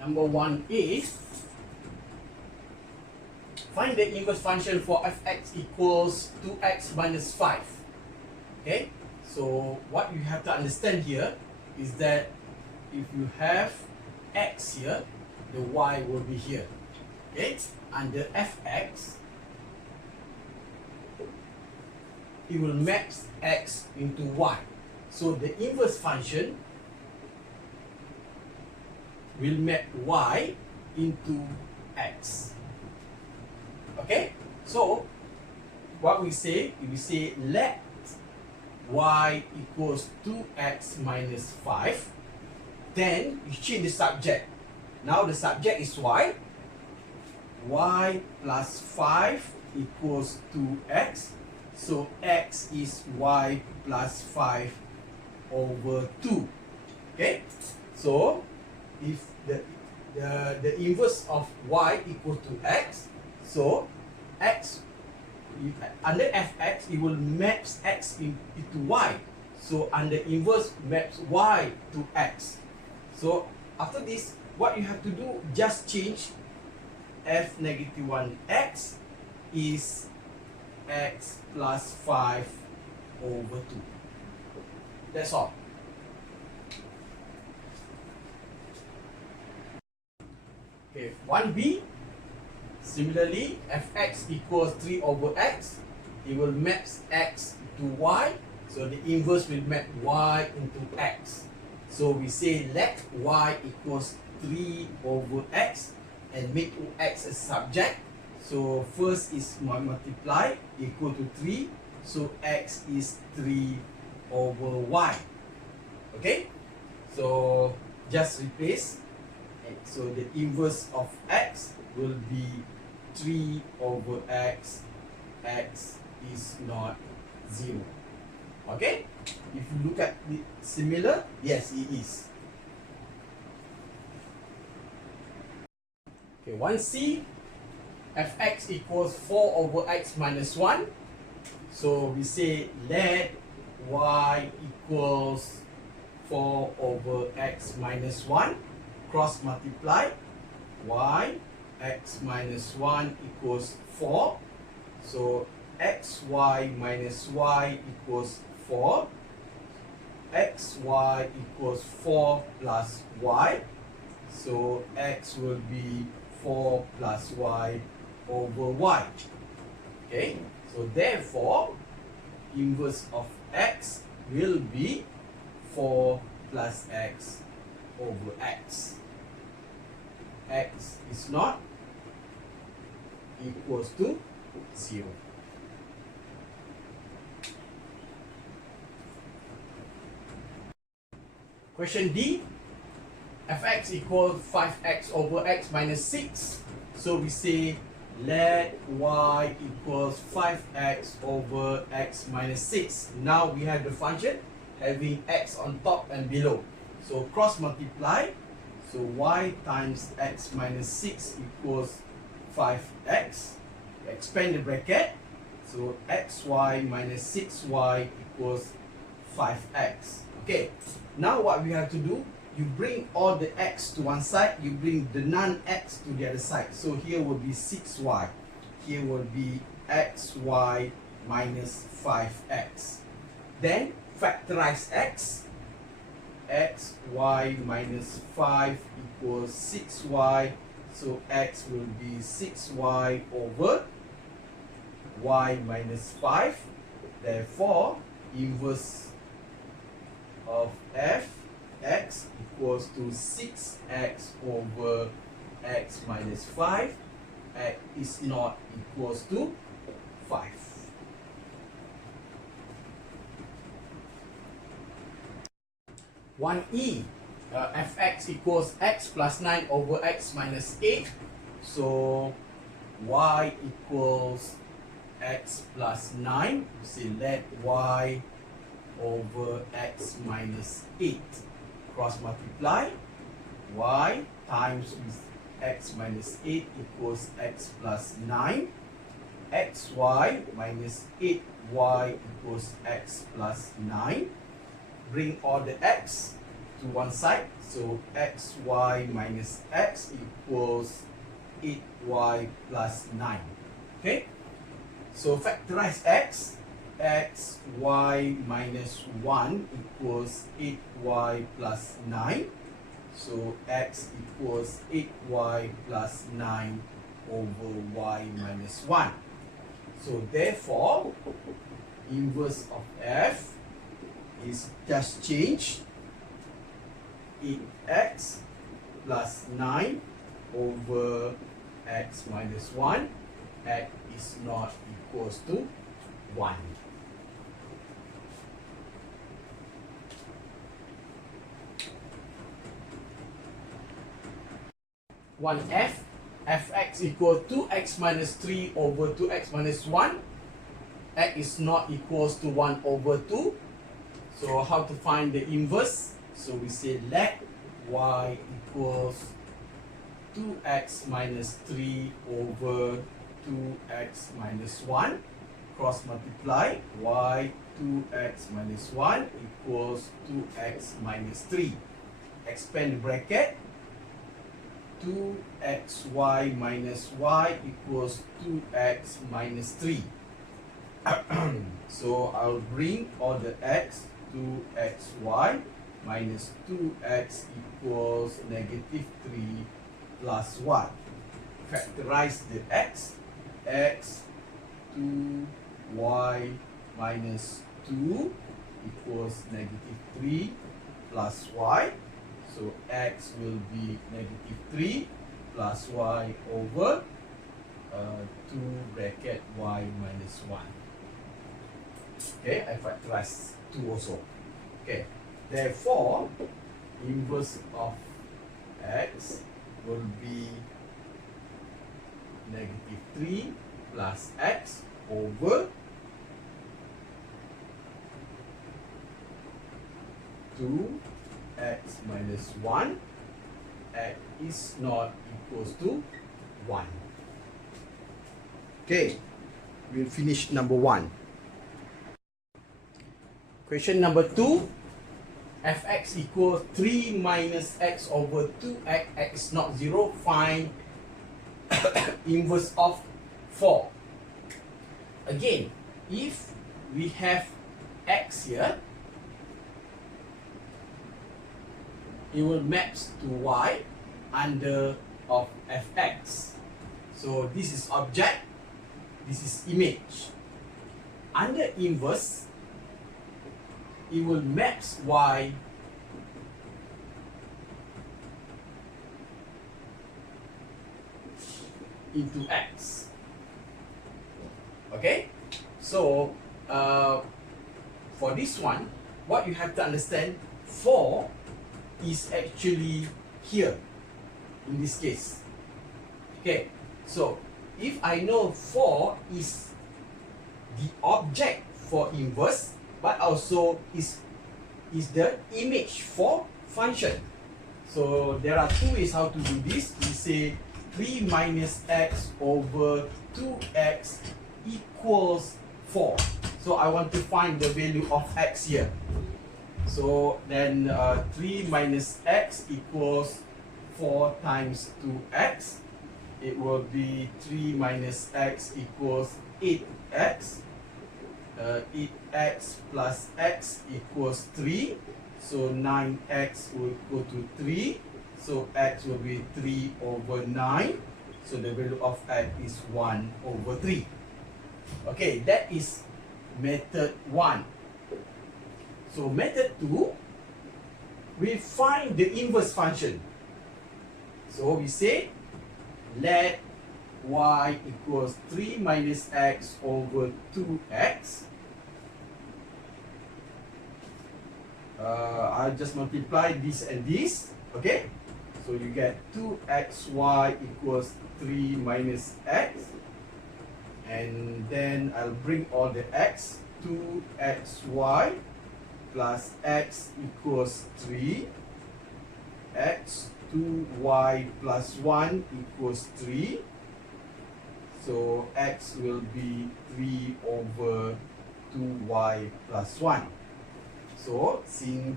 Number 1a, find the inverse function for fx equals 2x minus 5. Okay, so what you have to understand here is that if you have x here, the y will be here. Okay, under fx, it will map x into y. So the inverse function will map y into x. Okay, so what we say let y equals 2x minus 5. Then you change the subject. Now the subject is y. Y plus 5 equals 2x. So x is y plus 5 over 2. Okay, so if the inverse of y equals to x, so x under fx it will map x into y. So under inverse maps y to x. So after this, what you have to do, just change f negative 1x is x plus 5 over 2. That's all. Okay, 1b, similarly, fx equals 3 over x. It will map x to y. So the inverse will map y into x. So we say let y equals 3 over x and make x a subject. So first is multiply equal to 3. So x is 3 over y. Okay, so just replace. So the inverse of x will be 3 over x. X is not 0. Okay, if you look at the similar, yes, it is. Okay, 1c, fx equals 4 over x minus 1. So we say let y equals 4 over x minus 1. Cross multiply y, x minus 1 equals 4. So xy minus y equals 4. Xy equals 4 plus y. So x will be 4 plus y over y. Okay, so therefore inverse of x will be 4 plus x over x. X is not equals to 0. Question D, fx equals 5x over x minus 6. So we say let y equals 5x over x minus 6. Now we have the function having x on top and below. So cross multiply. So y times x minus 6 equals 5x. Expand the bracket. So xy minus 6y equals 5x. Okay. Now what we have to do, you bring all the x to one side, you bring the non-x to the other side. So here will be 6y. Here will be xy minus 5x. Then factorize x. Xy minus 5 equals 6y. So x will be 6y over y minus 5. Therefore, inverse of fx equals to 6x over x minus 5. X is not equals to 5. One e, fx equals x plus 9 over x minus 8. So y equals x plus 9. We say let y over x minus 8. Cross multiply. Y times with x minus 8 equals x plus 9. Xy minus 8y equals x plus 9. Bring all the x to one side. So xy minus x equals 8y plus 9. Okay, so factorize x. Xy minus 1 equals 8y plus 9. So x equals 8y plus 9 over y minus 1. So therefore, inverse of f is just change 8x plus 9 over x minus 1. X is not equals to 1. Fx equal 2x minus 3 over 2x minus 1. X is not equals to 1 over 2. So how to find the inverse? So we say let y equals 2x minus 3 over 2x minus 1. Cross multiply y 2x minus 1 equals 2x minus 3. Expand the bracket. 2xy minus y equals 2x minus 3. So I'll bring all the x. 2xy minus 2x equals negative 3 plus 1. Factorize the x. X 2y minus 2 equals negative 3 plus y. So x will be negative 3 plus y over 2 bracket y minus 1. Okay, I factorize 2 also. Okay, therefore, inverse of x will be negative 3 plus x over 2x minus 1. X is not equals to 1. Okay, we'll finish number 1. Question number 2. Fx equals 3 minus x over 2x. X is not 0. Find inverse of 4. Again, if we have x here, it will maps to y under of fx. So this is object, this is image. Under inverse, it will maps y into x. Okay, so for this one, what you have to understand, 4 is actually here in this case. Okay, so if I know 4 is the object for inverse, but also is the image for function. So there are 2 ways how to do this. We say 3 minus x over 2x equals 4. So I want to find the value of x here. So then 3 minus x equals 4 times 2x. It will be 3 minus x equals 8x. 8x plus x equals 3. So 9x will go to 3. So x will be 3 over 9. So the value of x is 1 over 3. Okay, that is method 1. So method 2, we find the inverse function. So we say let y equals 3 minus x over 2x. I'll just multiply this and this. Okay, so you get 2xy equals 3 minus x. And then I'll bring all the x. 2xy plus x equals 3. X 2y plus 1 equals 3. So x will be 3 over 2y plus 1. So since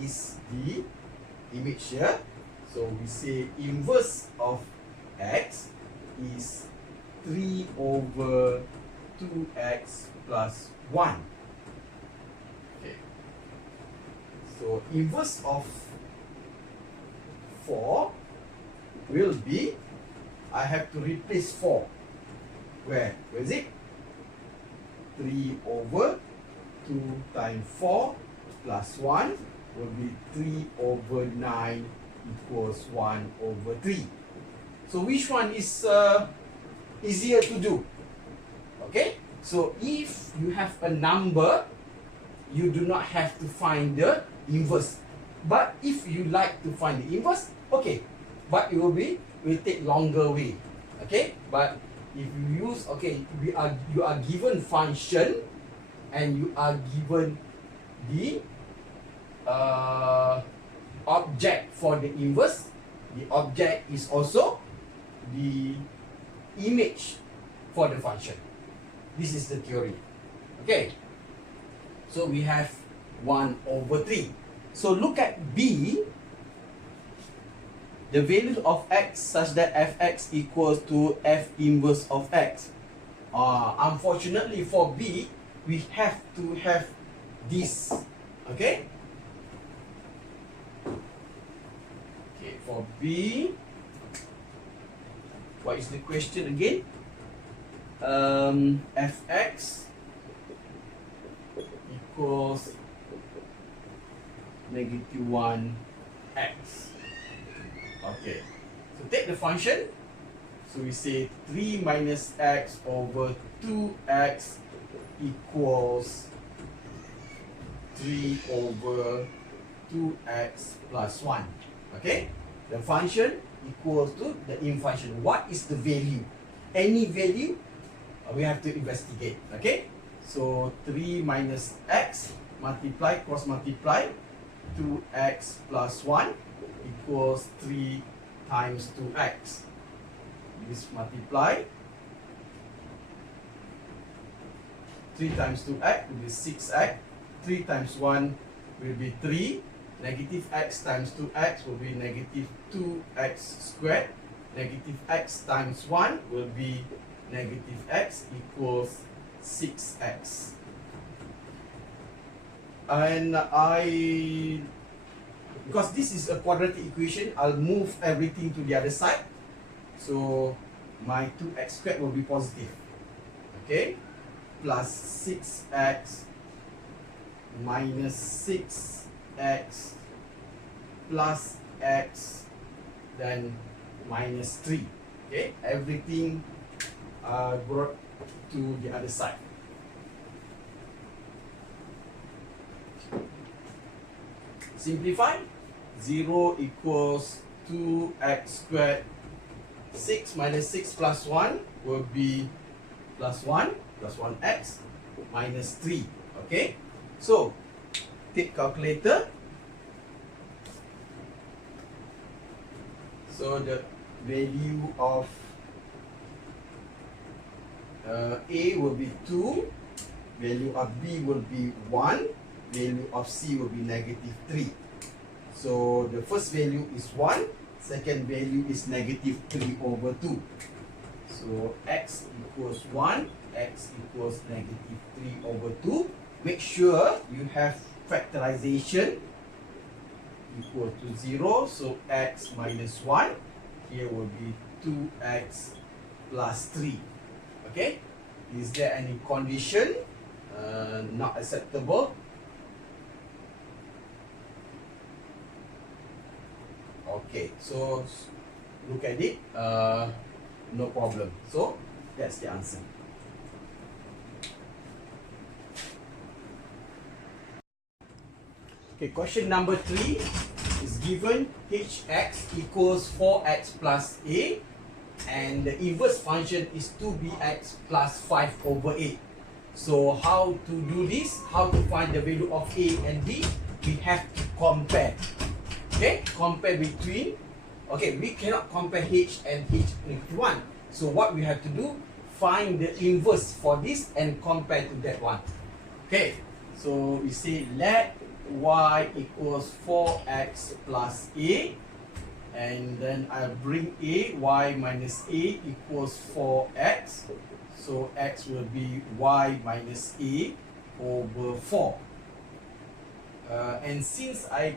is the image here. So we say inverse of x is 3 over 2x plus 1. Okay. So inverse of 4 will be, I have to replace 4. Where is it? 3 over 2 times 4 plus 1 will be 3 over 9 equals 1 over 3. So which one is easier to do? Okay, so if you have a number, you do not have to find the inverse. But if you like to find the inverse, okay, but it will take longer way. Okay, but if you use, okay, you are given function and you are given the object for the inverse. The object is also the image for the function. This is the theory. Okay, so we have 1 over 3. So look at B. The value of x such that fx equals to f inverse of x. Unfortunately for B, we have to have this. Okay. Okay, for B, what is the question again? Fx equals -1x. Okay, so take the function. So we say 3 minus x over 2x equals 3 over 2x plus 1. Okay, the function equals to the in function. What is the value? Any value, we have to investigate. Okay, so 3 minus x multiply, cross multiply, 2x plus 1 equals 3 times 2x. This multiply, 3 times 2x will be 6x, 3 times 1 will be 3, negative x times 2x will be negative 2x squared, negative x times 1 will be negative x equals 6x. And because this is a quadratic equation, I'll move everything to the other side. So my 2x squared will be positive. Okay, plus 6x minus 6x plus x, then minus 3. Okay, everything brought to the other side. Simplify. 0 equals 2x squared. 6 minus 6 plus 1 will be plus 1, plus 1x minus 3. Okay, so take calculator. So the value of A will be 2, value of B will be 1, value of C will be negative 3. So the first value is 1, second value is negative 3 over 2. So x equals 1, x equals negative 3 over 2. Make sure you have factorization equal to 0. So x minus 1, here will be 2x plus 3. Okay, is there any condition not acceptable? Okay, so look at it, no problem. So that's the answer. Okay, question number 3 is given hx equals 4x plus a, and the inverse function is 2bx plus 5 over 8. So how to do this? How to find the value of a and b? We have to compare. Okay, compare between. Okay, we cannot compare h and h-1. So what we have to do, find the inverse for this and compare to that one. Okay, so we say let y equals 4x plus a, and then I bring a, y minus a equals 4x, so x will be y minus a over 4. And since I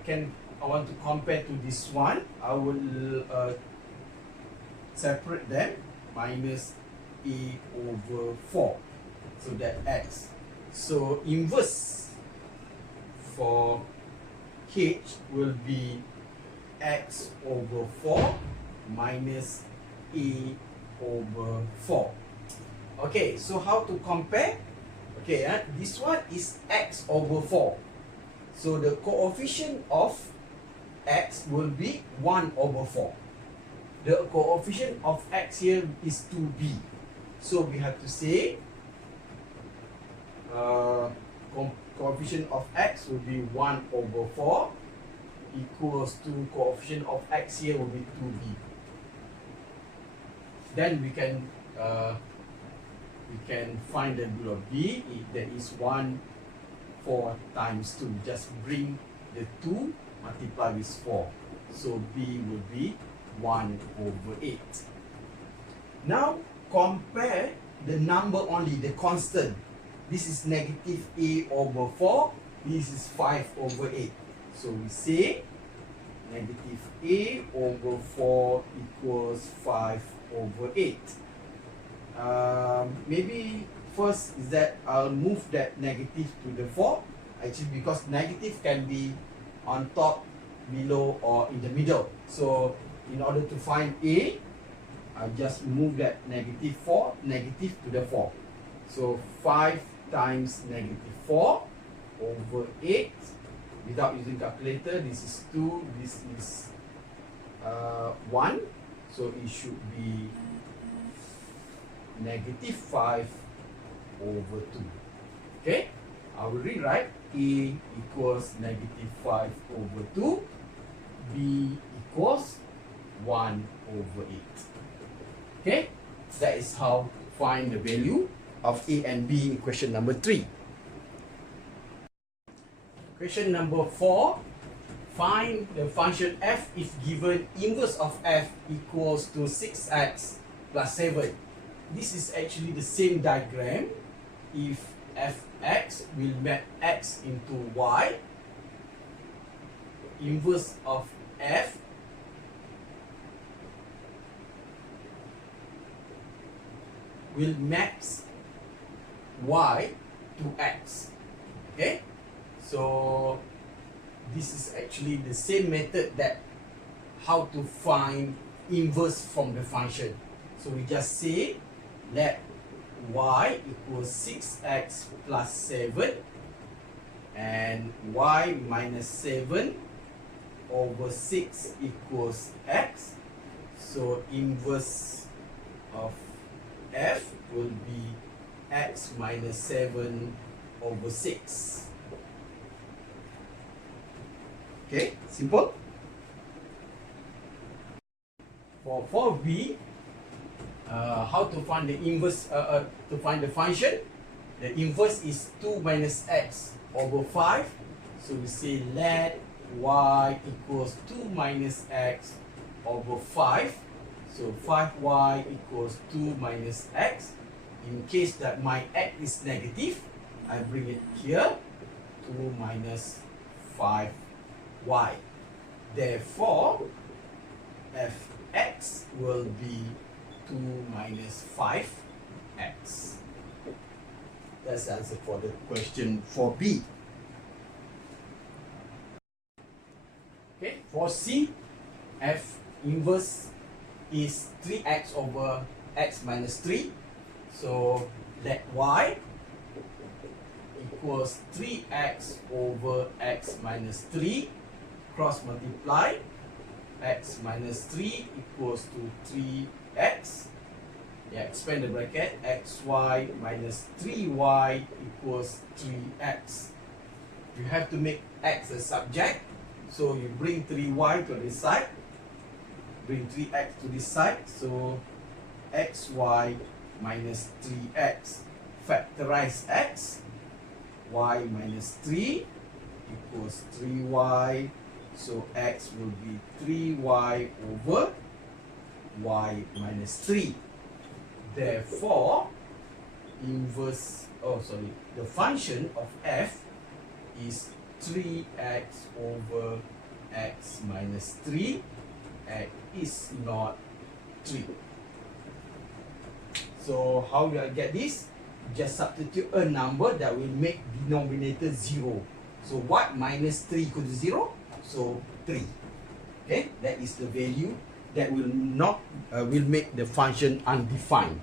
want to compare to this one, I will separate them, minus a over 4, so that x. So inverse for h will be x over 4 minus a over 4. Okay, so how to compare? Okay, this one is x over 4. So the coefficient of x will be 1 over 4. The coefficient of x here is 2b. So we have to say coefficient of x will be 1 over 4 equals to coefficient of x here will be 2b. Then we can find the value of b. That is 1 4 times 2. Just bring the 2 multiply with 4. So b will be 1 over 8. Now compare the number only, the constant. This is negative a over 4. This is 5 over 8. So we say negative a over 4 equals 5 over 8. Maybe first is that I'll move that negative to the 4. Actually, because negative can be on top, below, or in the middle. So in order to find a, I'll just move that negative 4, negative to the 4. So 5 times negative 4 over 8. Without using calculator, this is 2, this is 1. So it should be negative 5 over 2. Okay, I will rewrite a equals negative 5 over 2, b equals 1 over 8. Okay, that is how to find the value of a and b in question number 3. Question number 4. Find the function f if given inverse of f equals to 6x plus 7. This is actually the same diagram. If fx will map x into y, inverse of f will map y to x. Okay, so this is actually the same method that how to find inverse from the function. So we just say let y equals 6x plus 7 and y minus 7 over 6 equals x. So inverse of f will be x minus 7 over 6. Okay, simple. For 4b, how to find the inverse, to find the function? The inverse is 2 minus x over 5. So we say let y equals 2 minus x over 5. So 5y equals 2 minus x. In case that my x is negative, I bring it here, 2 minus 5y. Therefore, fx will be 2 minus 5x. That's the answer for the question 4b. Okay, for C, f inverse is 3x over x minus 3. So let y equals 3x over x minus 3. Cross multiply. X minus 3 equals to 3x. Yeah, expand the bracket. xy minus 3y equals 3x. You have to make x a subject. So you bring 3y to this side. Bring 3x to this side. So xy minus 3x. Factorize x. Y minus 3 equals 3y. So x will be 3y over y minus 3. Therefore, the function of f is 3x over x minus 3. X is not 3. So how do I get this? Just substitute a number that will make denominator 0. So what minus 3 equal to 0? So 3. Okay, that is the value that will make the function undefined.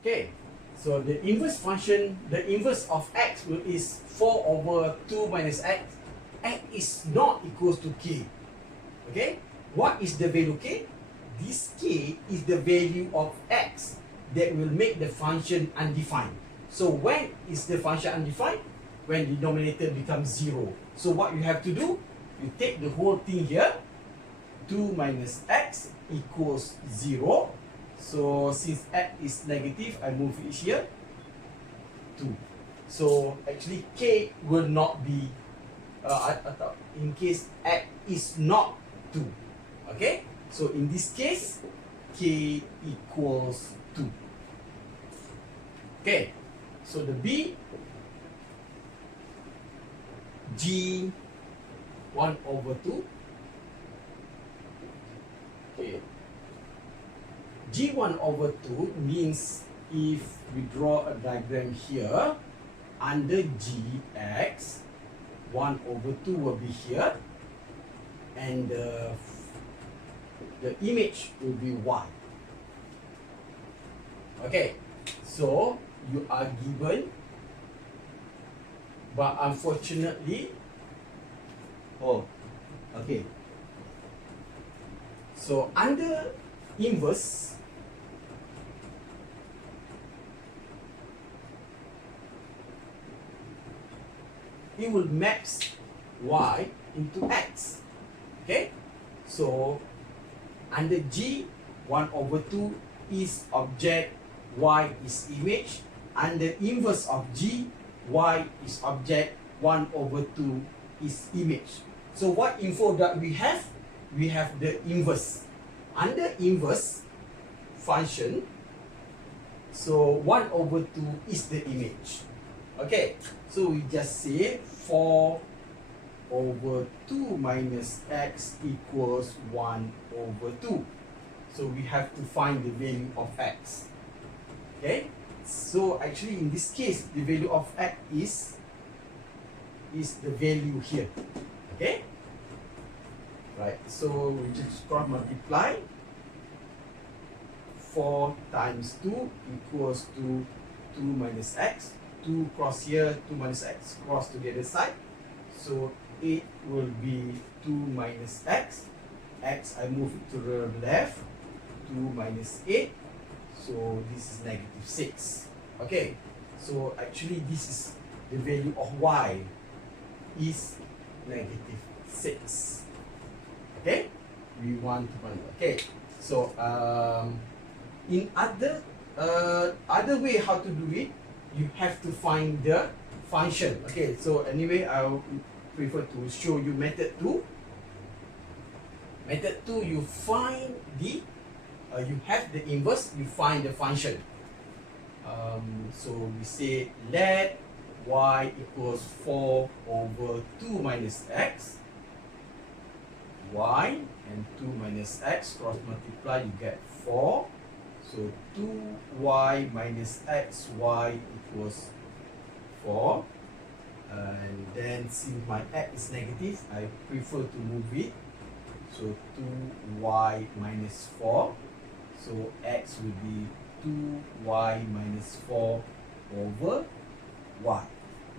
Okay, so the inverse function, the inverse of x is 4 over 2 minus x. X is not equals to k. Okay, what is the value k? This k is the value of x that will make the function undefined. So when is the function undefined? When the denominator becomes 0. So what you have to do, you take the whole thing here, 2 minus x equals 0. So since x is negative, I move it here, 2. So actually k will not be, in case x is not 2. Okay, so in this case, k equals 2. Okay, so the B, G 1 over 2. Okay, G1 over 2 means if we draw a diagram here, under Gx, 1 over 2 will be here, and the image will be y. Okay, so you are given, but unfortunately, okay. So under inverse, it will maps y into x. Okay, so under G, 1 over 2 is object, y is image. Under inverse of G, y is object, 1 over 2 is image. So what info that we have? We have the inverse. Under inverse function, so 1 over 2 is the image. Okay, so we just say 4 over 2 minus x equals 1 over 2. So we have to find the value of x. Okay, so actually in this case, the value of x is the value here. Okay, right, so we just cross multiply. 4 times 2 equals to 2 minus x. 2 cross here, 2 minus x cross to the other side. So 8 will be 2 minus x. X, I move it to the left. 2 minus 8. So this is negative 6. Okay, so actually this is the value of y is negative 6. Okay, we want to find. Okay, so in other way how to do it, you have to find the function. Okay, so anyway, I will prefer to show you method 2. Method 2, you find the you have the inverse, you find the function. So we say let y equals 4 over 2 minus x. Y and 2 minus x cross multiply, you get 4. So 2y minus x, y equals 4. And then since my x is negative, I prefer to move it. So 2y minus 4. So x will be 2y minus 4 over y.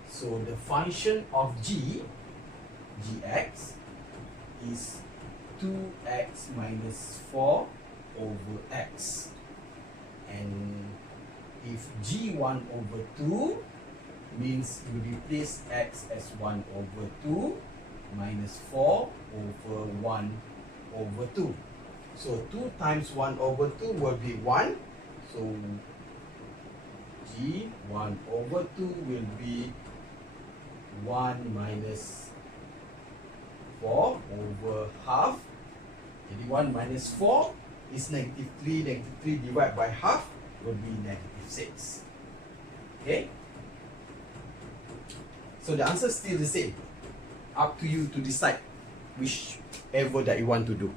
So the function of gx is 2x minus 4 over x. And if g1 over 2 means you replace x as 1 over 2 minus 4 over 1 over 2. So 2 times 1 over 2 will be 1. So g1 over 2 will be 1 minus 4 over half. Jadi 1 minus 4 is negative 3. Negative 3 divided by half will be negative 6. Okay? So the answer is still the same. Up to you to decide whichever that you want to do.